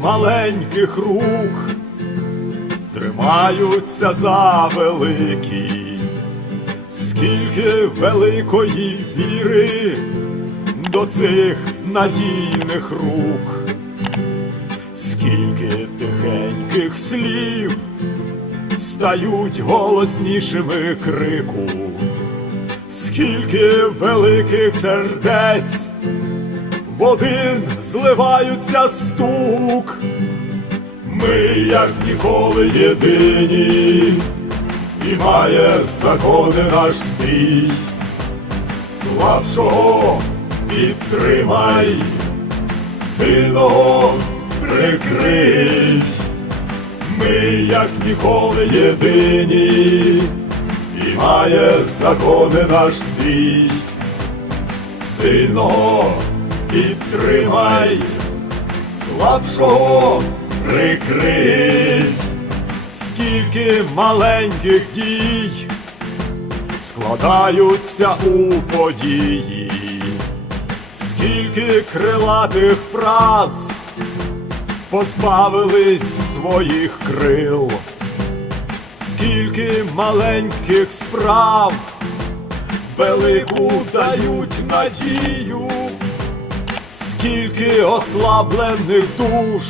маленьких рук тримаються за великі, скільки великої віри до цих надійних рук, скільки тихеньких слів стають голоснішими крику, скільки великих сердець в один зливаються стук. Ми, як ніколи, єдині, і має закони наш стрій. Слабшого підтримай, сильного прикрий. Ми, як ніколи, єдині, і має закони наш стрій. Сильного підтримай, слабшого прикрий. Скільки маленьких дій складаються у події, скільки крилатих фраз позбавились своїх крил, скільки маленьких справ велику дають надію, скільки ослаблених душ,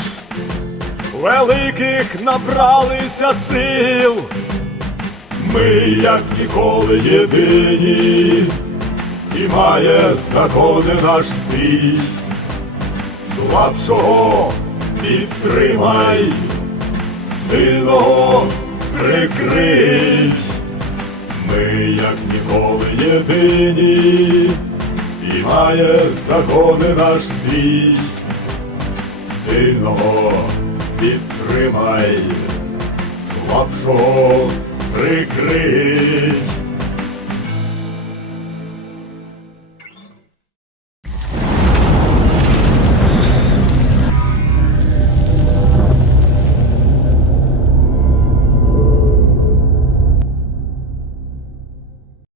великих набралися сил. Ми, як ніколи, єдині, і має закони наш стрій. Слабшого підтримай, сильного прикрий. Ми, як ніколи, єдині, і має закони наш свій, Сильного підтримай, слабшого прикрий.